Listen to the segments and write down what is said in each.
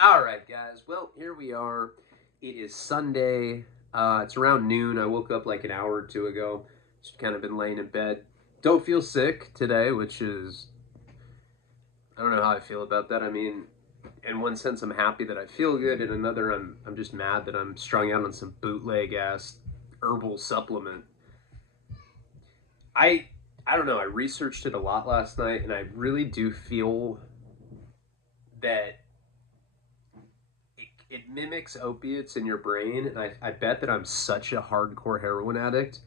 All right, guys. Well, here we are. It is Sunday. It's around noon. I woke up like an hour or two ago. Just kind of been laying in bed. Don't feel sick today, which is, I don't know how I feel about that. I mean, in one sense, I'm happy that I feel good. In another, I'm just mad that I'm strung out on some bootleg ass herbal supplement. I I don't know. I researched it a lot last night, and I really do feel that it mimics opiates in your brain, and I bet that I'm such a hardcore heroin addict.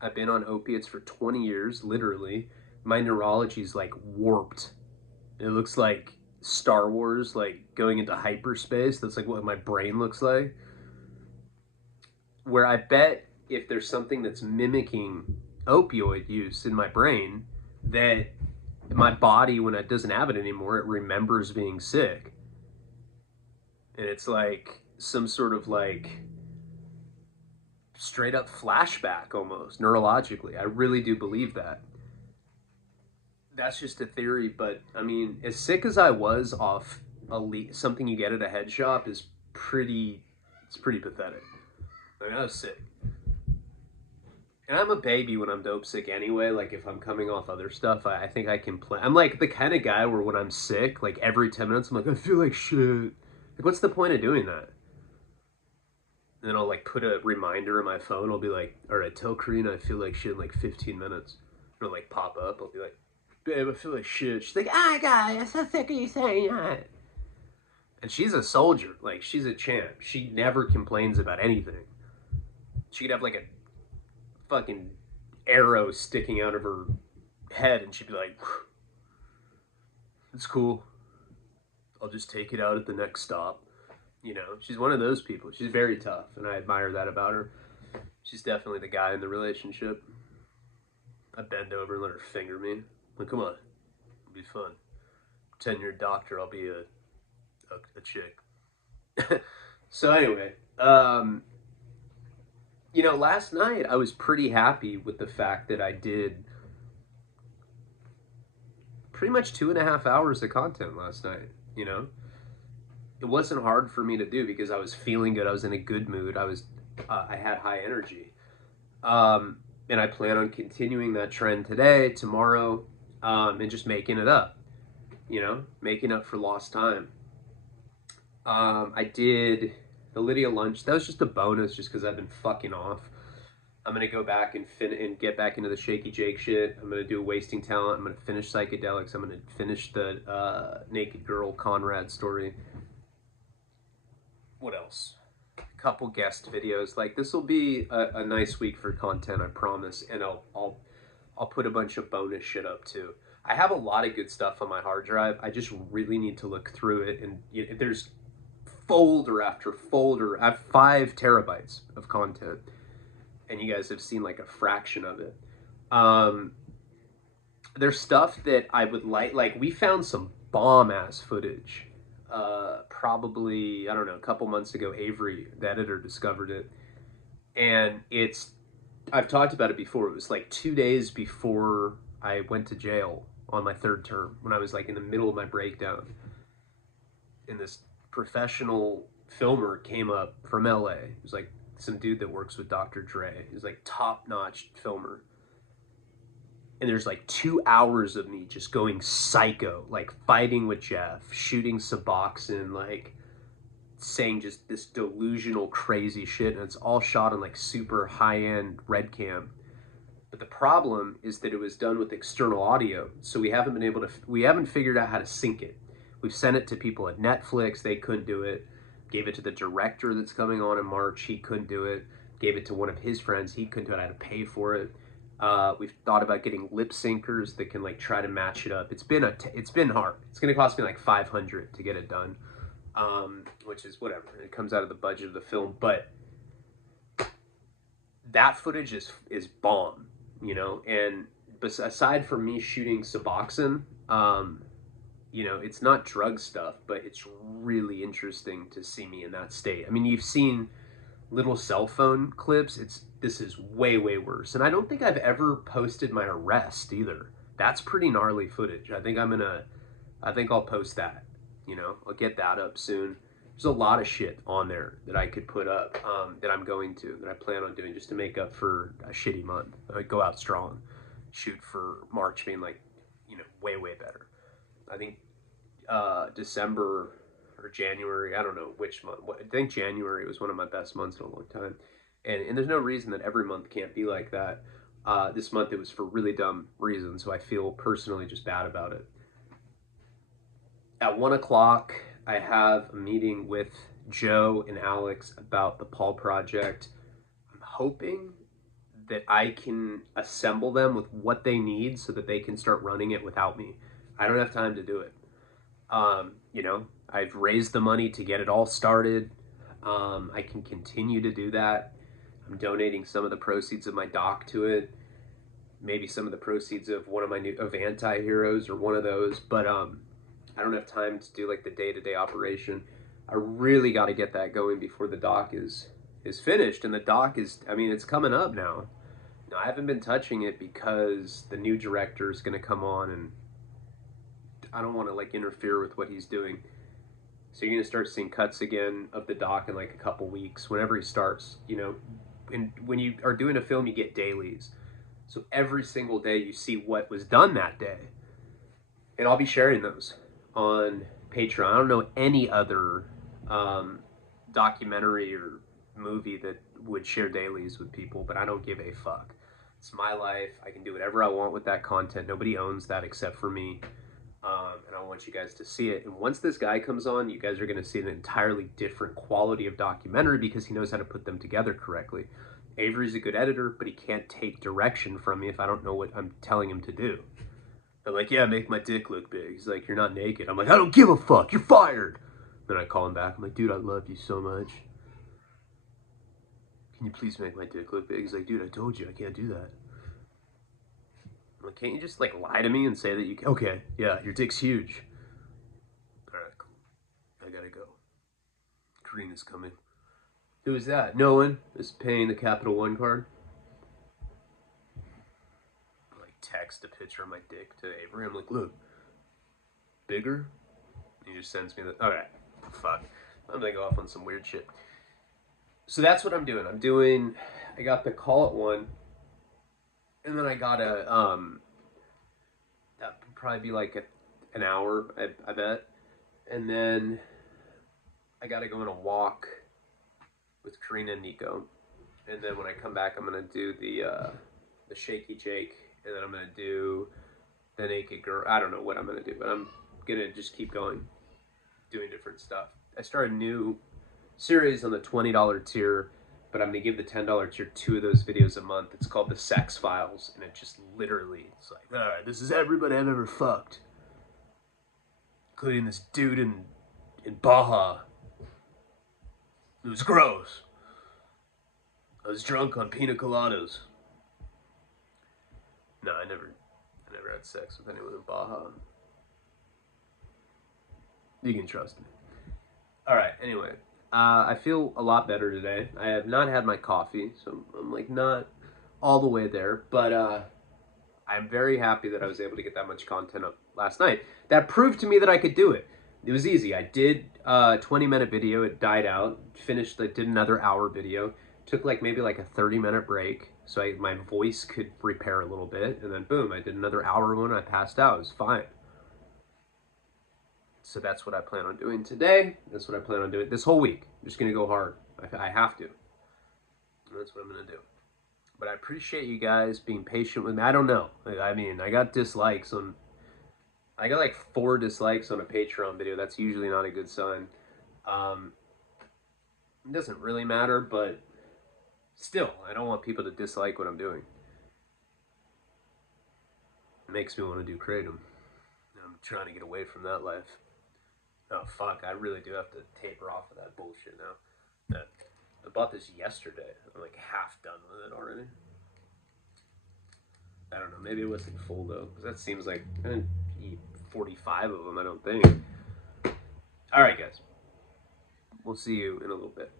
I've been on opiates for 20 years, literally. My neurology's like warped. It looks like Star Wars, like going into hyperspace. That's like what my brain looks like. Where I bet if there's something that's mimicking opioid use in my brain, that my body, when it doesn't have it anymore, it remembers being sick. And it's like some sort of like straight up flashback almost neurologically. I really do believe that. That's just a theory, but I mean, as sick as I was off something you get at a head shop is pretty. It's pretty pathetic. I mean, I was sick, and I'm a baby when I'm dope sick anyway. Like if I'm coming off other stuff, I think I can play. I'm like the kind of guy where when I'm sick, like every 10 minutes, I'm like, I feel like shit. Like, what's the point of doing that? And then I'll like put a reminder in my phone. I'll be like, all right, tell Karina I feel like shit in like 15 minutes. It'll like pop up. I'll be like, babe, I feel like shit. She's like, ah, God, I'm so sick of you saying that. And she's a soldier. Like, she's a champ. She never complains about anything. She could have like a fucking arrow sticking out of her head, and she'd be like, it's cool. I'll just take it out at the next stop. You know, she's one of those people. She's very tough, and I admire that about her. She's definitely the guy in the relationship. I bend over and let her finger me. Like, come on, it'll be fun. Pretend you're a doctor. I'll be a chick. So anyway, last night I was pretty happy with the fact that I did pretty much 2.5 hours of content last night. You know, it wasn't hard for me to do because I was feeling good. I was in a good mood. I had high energy. And I plan on continuing that trend today, tomorrow, and just making it up, making up for lost time. I did the Lydia lunch. That was just a bonus just because I've been fucking off. I'm going to go back and get back into the Shaky Jake shit. I'm going to do Wasting Talent. I'm going to finish Psychedelics. I'm going to finish the Naked Girl Conrad story. What else? Couple guest videos. Like, this will be a nice week for content, I promise. And I'll put a bunch of bonus shit up too. I have a lot of good stuff on my hard drive. I just really need to look through it, and there's folder after folder. I have 5 terabytes of content, and you guys have seen like a fraction of it. There's stuff that I would like we found some bomb ass footage. Probably, I don't know, a couple months ago. Avery, the editor, discovered it, and I've talked about it before. It was like 2 days before I went to jail on my third term, when I was like in the middle of my breakdown, and this professional filmer came up from LA. It was like some dude that works with Dr. Dre. He's like top-notch filmer. And there's like 2 hours of me just going psycho, like fighting with Jeff, shooting Suboxone, like saying just this delusional crazy shit, and it's all shot on like super high-end red cam. But the problem is that it was done with external audio, so we haven't figured out how to sync it. We've sent it to people at Netflix, they couldn't do it. Gave it to the director that's coming on in March, he couldn't do it. Gave it to one of his friends, he couldn't do it, I had to pay for it. We've thought about getting lip syncers that can like try to match it up. It's been hard. It's gonna cost me like $500 to get it done, which is whatever. It comes out of the budget of the film, but that footage is bomb, And aside from me shooting Suboxone, it's not drug stuff, but it's really interesting to see me in that state. I mean, you've seen little cell phone clips. This is way, way worse. And I don't think I've ever posted my arrest either. That's pretty gnarly footage. I think I'll post that. You know, I'll get that up soon. There's a lot of shit on there that I could put up that I plan on doing just to make up for a shitty month. I go out strong, shoot for March being like, you know, way, way better. I think December or January, I don't know which month. I think January was one of my best months in a long time. And there's no reason that every month can't be like that. This month it was for really dumb reasons, so I feel personally just bad about it. At 1 o'clock, I have a meeting with Joe and Alex about the Paul project. I'm hoping that I can assemble them with what they need so that they can start running it without me. I don't have time to do it. You know, I've raised the money to get it all started. I can continue to do that. I'm donating some of the proceeds of my doc to it. Maybe some of the proceeds of one of my of Anti-Heroes or one of those. But I don't have time to do like the day-to-day operation. I really got to get that going before the doc is finished. And the doc is, I mean, it's coming up now. Now, I haven't been touching it because the new director is going to come on, and I don't want to like interfere with what he's doing. So you're going to start seeing cuts again of the doc in like a couple weeks, whenever he starts, you know. And when you are doing a film, you get dailies. So every single day you see what was done that day. And I'll be sharing those on Patreon. I don't know any other documentary or movie that would share dailies with people, but I don't give a fuck. It's my life. I can do whatever I want with that content. Nobody owns that except for me. And I want you guys to see it. And once this guy comes on, you guys are going to see an entirely different quality of documentary because he knows how to put them together correctly. Avery's a good editor, but he can't take direction from me if I don't know what I'm telling him to do. They're like, yeah, make my dick look big. He's like, you're not naked. I'm like, I don't give a fuck. You're fired. Then I call him back. I'm like, dude, I love you so much. Can you please make my dick look big? He's like, dude, I told you I can't do that. I'm like, can't you just like lie to me and say that you can? Okay, yeah, your dick's huge. All right, cool. I gotta go. Karina's coming. Who is that? No one is paying the Capital One card. I like text a picture of my dick to Avery. I'm like, look, bigger? He just sends me the. All right, fuck. I'm gonna go off on some weird shit. So that's what I'm doing. I got the call at 1, and then I got a that would probably be like an hour, I bet, and then I got to go on a walk with Karina and Nico, and then when I come back, I'm gonna do the Shaky Jake, and then I'm gonna do the Naked Girl. I don't know what I'm gonna do, but I'm gonna just keep going, doing different stuff. I started a new series on the $20 tier, but I'm gonna give the $10 tier 2 of those videos a month. It's called the Sex Files, and it just literally, it's like, all right, this is everybody I've ever fucked, including this dude in Baja. It was gross. I was drunk on pina coladas. No, I never had sex with anyone in Baja. You can trust me. All right, anyway. I feel a lot better today. I have not had my coffee, so I'm like not all the way there, but I'm very happy that I was able to get that much content up last night. That proved to me that I could do it. It was easy. I did a 20-minute video. It died out. Finished. I did another hour video. Took like maybe like a 30-minute break so my voice could repair a little bit, and then boom, I did another hour one. I passed out. It was fine. So that's what I plan on doing today. That's what I plan on doing this whole week. I'm just going to go hard. I have to. And that's what I'm going to do. But I appreciate you guys being patient with me. I don't know. I mean, I got dislikes on... I got like 4 dislikes on a Patreon video. That's usually not a good sign. It doesn't really matter, but still, I don't want people to dislike what I'm doing. It makes me want to do Kratom. I'm trying to get away from that life. Oh, fuck, I really do have to taper off of that bullshit now. I bought this yesterday. I'm like half done with it already. I don't know, maybe it wasn't full though, because that seems like I didn't eat 45 of them, I don't think. Alright guys, we'll see you in a little bit.